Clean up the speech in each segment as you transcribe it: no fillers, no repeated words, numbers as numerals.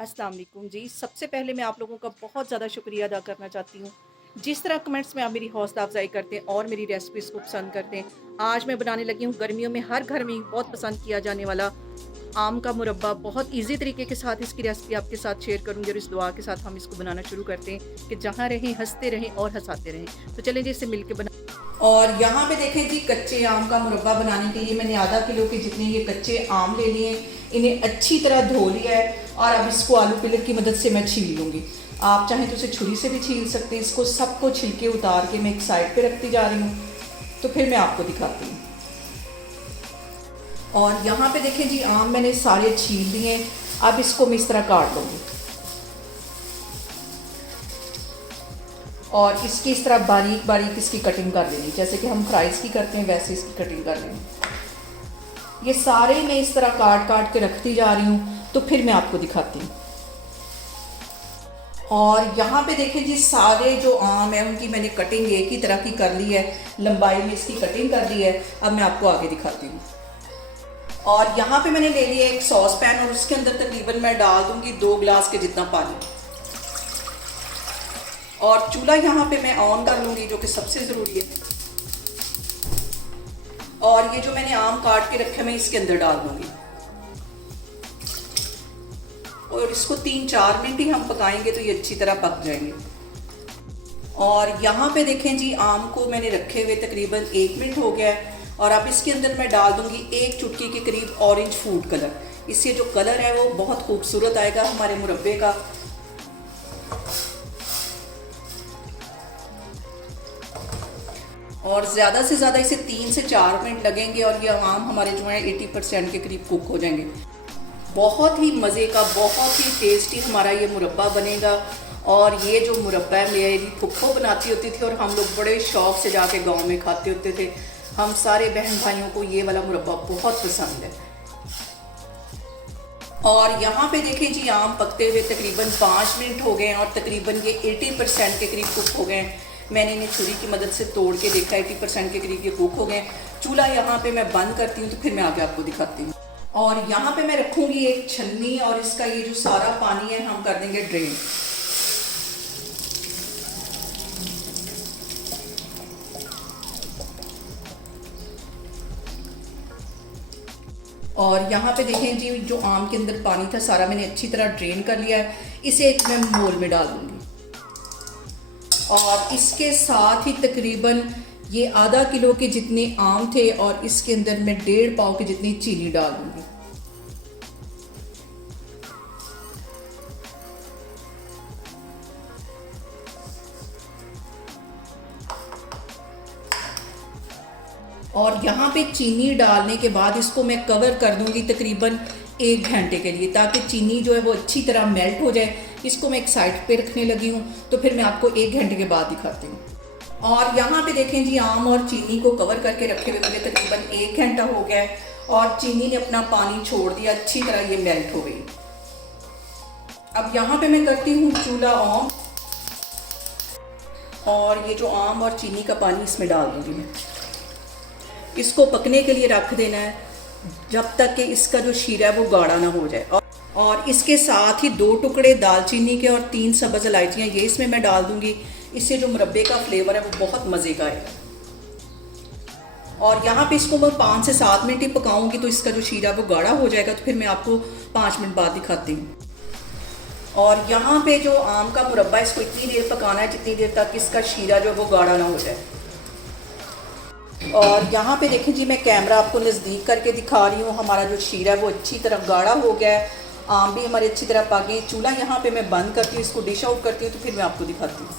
अस्सलाम वालेकुम जी। सबसे पहले मैं आप लोगों का बहुत ज़्यादा शुक्रिया अदा करना चाहती हूँ। जिस तरह कमेंट्स में आप मेरी हौसला अफ़ज़ाई करते हैं और मेरी रेसिपीज़ को पसंद करते हैं। आज मैं बनाने लगी हूँ गर्मियों में हर घर में बहुत पसंद किया जाने वाला आम का मुरब्बा। बहुत ईज़ी तरीके के साथ इसकी रेसिपी आपके साथ शेयर करूँगी और इस दुआ के साथ हम इसको बनाना शुरू करते हैं कि जहाँ रहें, हँसते रहें और हँसाते रहें। तो चलें जी इसे मिल के बना। और यहाँ पे देखें जी कच्चे आम का मुरब्बा बनाने के लिए मैंने आधा किलो के जितने ये कच्चे आम ले लिए हैं। इन्हें अच्छी तरह धो लिया है और अब इसको आलू पिलर की मदद से मैं छील लूँगी। आप चाहें तो इसे छुरी से भी छील सकते हैं। इसको सबको छिलके उतार के मैं एक साइड पे रखती जा रही हूँ, तो फिर मैं आपको दिखाती हूँ। और यहाँ पे देखें जी आम मैंने सारे छील लिए हैं। अब इसको मैं इस तरह काट लूँगी और इसकी इस तरह बारीक बारीक इसकी कटिंग कर लेनी, जैसे कि हम फ्राइज़ की करते हैं वैसे इसकी कटिंग कर लेनी। ये सारे मैं इस तरह काट काट के रखती जा रही हूँ, तो फिर मैं आपको दिखाती हूँ। और यहाँ पे देखें जी सारे जो आम है उनकी मैंने कटिंग एक ही तरह की कर ली है, लंबाई में इसकी कटिंग कर ली है। अब मैं आपको आगे दिखाती हूँ। और यहाँ पे मैंने ले लिया एक सॉस पैन और उसके अंदर तकरीबन मैं डाल दूँगी 2 गिलास के जितना पानी। और चूल्हा यहाँ पे मैं ऑन कर लूँगी, जो कि सबसे ज़रूरी है। और ये जो मैंने आम काट के रखे मैं इसके अंदर डाल दूँगी और इसको 3-4 मिनट ही हम पकाएंगे तो ये अच्छी तरह पक जाएंगे। और यहाँ पे देखें जी आम को मैंने रखे हुए तकरीबन 1 मिनट हो गया है। और अब इसके अंदर मैं डाल दूँगी 1 चुटकी के करीब ऑरेंज फूड कलर। इससे जो कलर है वो बहुत खूबसूरत आएगा हमारे मुरब्बे का। और ज़्यादा से ज़्यादा इसे 3 से 4 मिनट लगेंगे और ये आम हमारे जो है 80% के करीब कुक हो जाएंगे। बहुत ही मज़े का, बहुत ही टेस्टी हमारा ये मुरब्बा बनेगा। और ये जो मुरब्बा है मेरी फुफ्फो बनाती होती थी और हम लोग बड़े शौक़ से जाके गांव में खाते होते थे। हम सारे बहन भाइयों को ये वाला मुरब्बा बहुत पसंद है। और यहाँ पे देखें जी आम पकते हुए तकरीबन 5 मिनट हो गए हैं और तकरीबन ये 80% के करीब कुक हो गए हैं। मैंने इन्हें छुरी की मदद से तोड़ के देखा, 80% के करीब ये कुक हो गए। चूल्हा यहाँ पे मैं बंद करती हूँ, तो फिर मैं आगे आपको दिखाती हूँ। और यहाँ पे मैं रखूँगी एक छन्नी और इसका ये जो सारा पानी है हम कर देंगे ड्रेन। और यहाँ पे देखें जी जो आम के अंदर पानी था सारा मैंने अच्छी तरह ड्रेन कर लिया है। इसे एक मैं मोल में डाल दूँगी और इसके साथ ही तकरीबन ये आधा किलो के जितने आम थे और इसके अंदर मैं 1.5 पाव के जितनी चीनी डाल दूँगी। और यहाँ पे चीनी डालने के बाद इसको मैं कवर कर दूँगी तकरीबन 1 घंटे के लिए, ताकि चीनी जो है वो अच्छी तरह मेल्ट हो जाए। इसको मैं एक साइड पे रखने लगी हूँ, तो फिर मैं आपको 1 घंटे के बाद दिखाती हूँ। और यहाँ पे देखें जी आम और चीनी को कवर करके रखे हुए मुझे तकरीबन 1 घंटा हो गया है और चीनी ने अपना पानी छोड़ दिया, अच्छी तरह ये मेल्ट हो गई। अब यहाँ पे मैं करती हूँ चूल्हा ऑन और ये जो आम और चीनी का पानी इसमें डाल दूँगी मैं। इसको पकने के लिए रख देना है जब तक कि इसका जो शीरा है वो गाढ़ा ना हो जाए। और इसके साथ ही 2 टुकड़े दालचीनी के और 3 सब्ज़ इलायचियाँ ये इसमें मैं डाल दूँगी। इससे जो मुरब्बे का फ्लेवर है वो बहुत मज़े का है। और यहाँ पे इसको मैं 5 से 7 मिनट ही पकाऊंगी, तो इसका जो शीरा वो गाढ़ा हो जाएगा। तो फिर मैं आपको 5 मिनट बाद दिखाती हूँ। और यहाँ पे जो आम का मुरब्बा है इसको इतनी देर पकाना है जितनी देर तक इसका शीरा जो है वो गाढ़ा ना हो जाए। और यहाँ पे देखें जी मैं कैमरा आपको नज़दीक करके दिखा रही हूँ। हमारा जो शीरा है वो अच्छी तरह गाढ़ा हो गया है, आम भी हमारे अच्छी तरह पक गए। चूल्हा यहाँ पे मैं बंद करती हूँ, इसको डिश आउट करती हूँ, तो फिर मैं आपको दिखाती हूँ।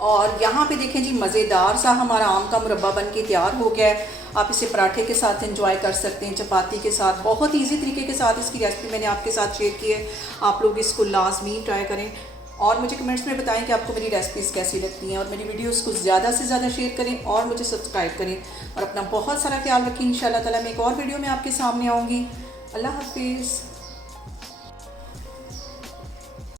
और यहाँ पे देखें जी मज़ेदार सा हमारा आम का मुरब्बा बन के तैयार हो गया है। आप इसे पराठे के साथ एंजॉय कर सकते हैं, चपाती के साथ। बहुत ईजी तरीके के साथ इसकी रेसिपी मैंने आपके साथ शेयर की है। आप लोग इसको लाजमी ट्राई करें और मुझे कमेंट्स में बताएं कि आपको मेरी रेसिपीज़ कैसी लगती हैं। और मेरी वीडियोस को ज़्यादा से ज़्यादा शेयर करें और मुझे सब्सक्राइब करें और अपना बहुत सारा ख्याल रखें। इंशाल्लाह ताला मैं एक और वीडियो में आपके सामने आऊँगी। अल्लाह हाफिज़।